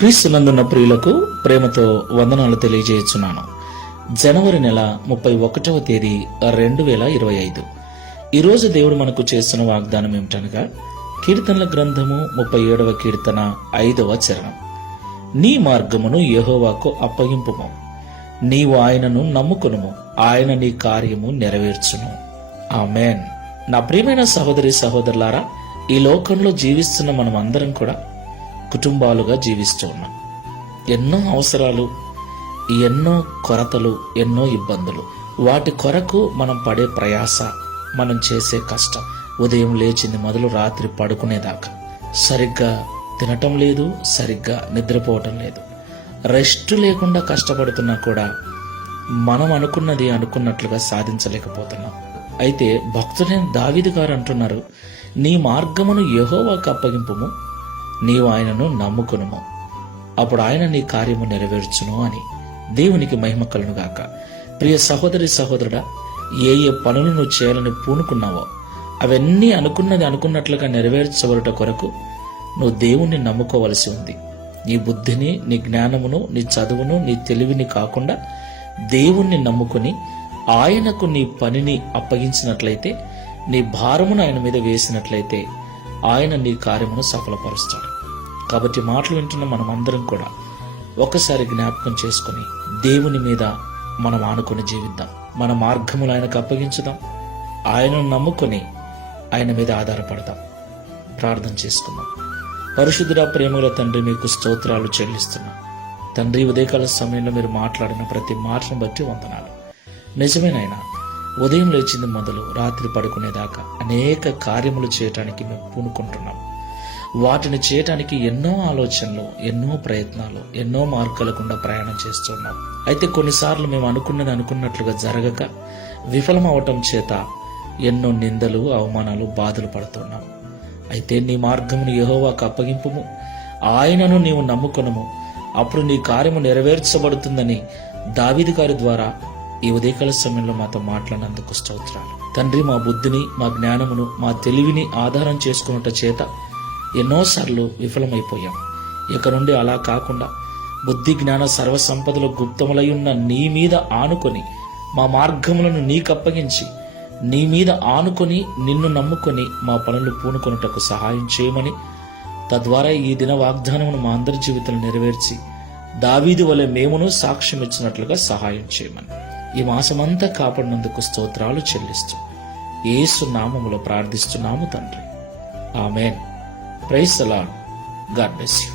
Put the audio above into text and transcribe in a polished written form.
క్రీస్తునందున్న ప్రియులకు ప్రేమతో వందనాలు తెలియజేస్తున్నాను. జనవరి నెల 31వ తేదీ 2025. ఈరోజు దేవుడు మనకు చేస్తున్న వాగ్దానం ఏమిటనగా కీర్తనల గ్రంథము 37వ కీర్తన 5వ చరణం. నీ మార్గమును యెహోవాకు అప్పగింపుము, నీవు ఆయనను నమ్ముకొనుము, ఆయన నీ కార్యము నెరవేర్చును. ఆమేన్. నా ప్రియమైన సహోదరి సహోదరులారా, ఈ లోకంలో జీవిస్తున్న మనం అందరం కూడా కుటుంబాలుగా జీవిస్తూ ఉన్నాం. ఎన్నో అవసరాలు, ఎన్నో కొరతలు, ఎన్నో ఇబ్బందులు. వాటి కొరకు మనం పడే ప్రయాస, మనం చేసే కష్టం, ఉదయం లేచింది మొదలు రాత్రి పడుకునేదాకా సరిగ్గా తినటం లేదు, సరిగ్గా నిద్రపోవటం లేదు. రెస్ట్ లేకుండా కష్టపడుతున్నా కూడా మనం అనుకున్నది అనుకున్నట్లుగా సాధించలేకపోతున్నాం. అయితే భక్తుడైన దావీదు గారు అంటున్నారు, నీ మార్గమును యెహోవాకు అప్పగింపుము, నీవు ఆయనను నమ్ముకొనుము, అప్పుడు ఆయన నీ కార్యము నెరవేర్చును అని. దేవునికి మహిమ కలుగును గాక. ప్రియ సహోదరి సహోదరుడా, ఏ ఏ పనులు నువ్వు చేయాలని పూనుకున్నావో అవన్నీ అనుకున్నది అనుకున్నట్లుగా నెరవేర్చబడుట కొరకు నువ్వు దేవుణ్ణి నమ్ముకోవలసి ఉంది. నీ బుద్ధిని, నీ జ్ఞానమును, నీ చదువును, నీ తెలివిని కాకుండా దేవుణ్ణి నమ్ముకుని ఆయనకు నీ పనిని అప్పగించినట్లయితే, నీ భారమును ఆయన మీద వేసినట్లయితే ఆయన నీ కార్యమును సఫలపరుస్తాడు. కాబట్టి మాటలు వింటున్న మనం అందరం కూడా ఒకసారి జ్ఞాపకం చేసుకుని దేవుని మీద మనం ఆనుకొని జీవిద్దాం. మన మార్గములు ఆయనకు అప్పగించుదాం, ఆయనను నమ్ముకొని ఆయన మీద ఆధారపడదాం. ప్రార్థన చేసుకుందాం. పరిశుద్ధుడా, ప్రేమల తండ్రి, మీకు స్తోత్రాలు చెల్లిస్తున్నాం. తండ్రి, ఉదయకాల సమయంలో మీరు మాట్లాడిన ప్రతి మాటను బట్టి వందనాలు. నిజమేనైనా ఉదయం లేచింది మొదలు రాత్రి పడుకునేదాకా అనేక కార్యములు చేయటానికి మేము పూనుకుంటున్నాం. వాటిని చేయటానికి ఎన్నో ఆలోచనలు, ఎన్నో ప్రయత్నాలు, ఎన్నో మార్గాల గుండా ప్రయాణం చేస్తున్నాం. అయితే కొన్నిసార్లు మేము అనుకున్నది అనుకున్నట్లుగా జరగక విఫలం అవటం చేత ఎన్నో నిందలు, అవమానాలు, బాధలు పడుతున్నాం. అయితే నీ మార్గమును యెహోవాకు అప్పగింపుము, ఆయనను నీవు నమ్ముకొనుము, అప్పుడు నీ కార్యము నెరవేర్చబడుతుందని దావీదు గారి ద్వారా ఈ ఉదయకాల సమయంలో మాతో మాట్లాడినందుకు స్తోత్రాలు. తండ్రి, మా బుద్ధిని, మా జ్ఞానమును, మా తెలివిని ఆధారం చేసుకున్నట చేత ఎన్నోసార్లు విఫలమైపోయాం. ఇక నుండి అలా కాకుండా బుద్ధి, జ్ఞాన, సర్వసంపదలు గుప్తములై ఉన్న నీ మీద ఆనుకొని మా మార్గములను నీకు అప్పగించి నీ మీద ఆనుకొని నిన్ను నమ్ముకొని మా పనులు పూనుకొనుటకు సహాయం చేయమని, తద్వారా ఈ దిన వాగ్దానమును మా అందరి జీవితంలో నెరవేర్చి దావీదు వలె మేమును సాక్ష్యం ఇచ్చినట్లుగా సహాయం చేయమని ఈ మాసమంతా కాపాడినందుకు స్తోత్రాలు చెల్లిస్తూ యేసు నామములో ప్రార్థిస్తున్నాము తండ్రి. ఆమేన్. Praise the lord. God bless you.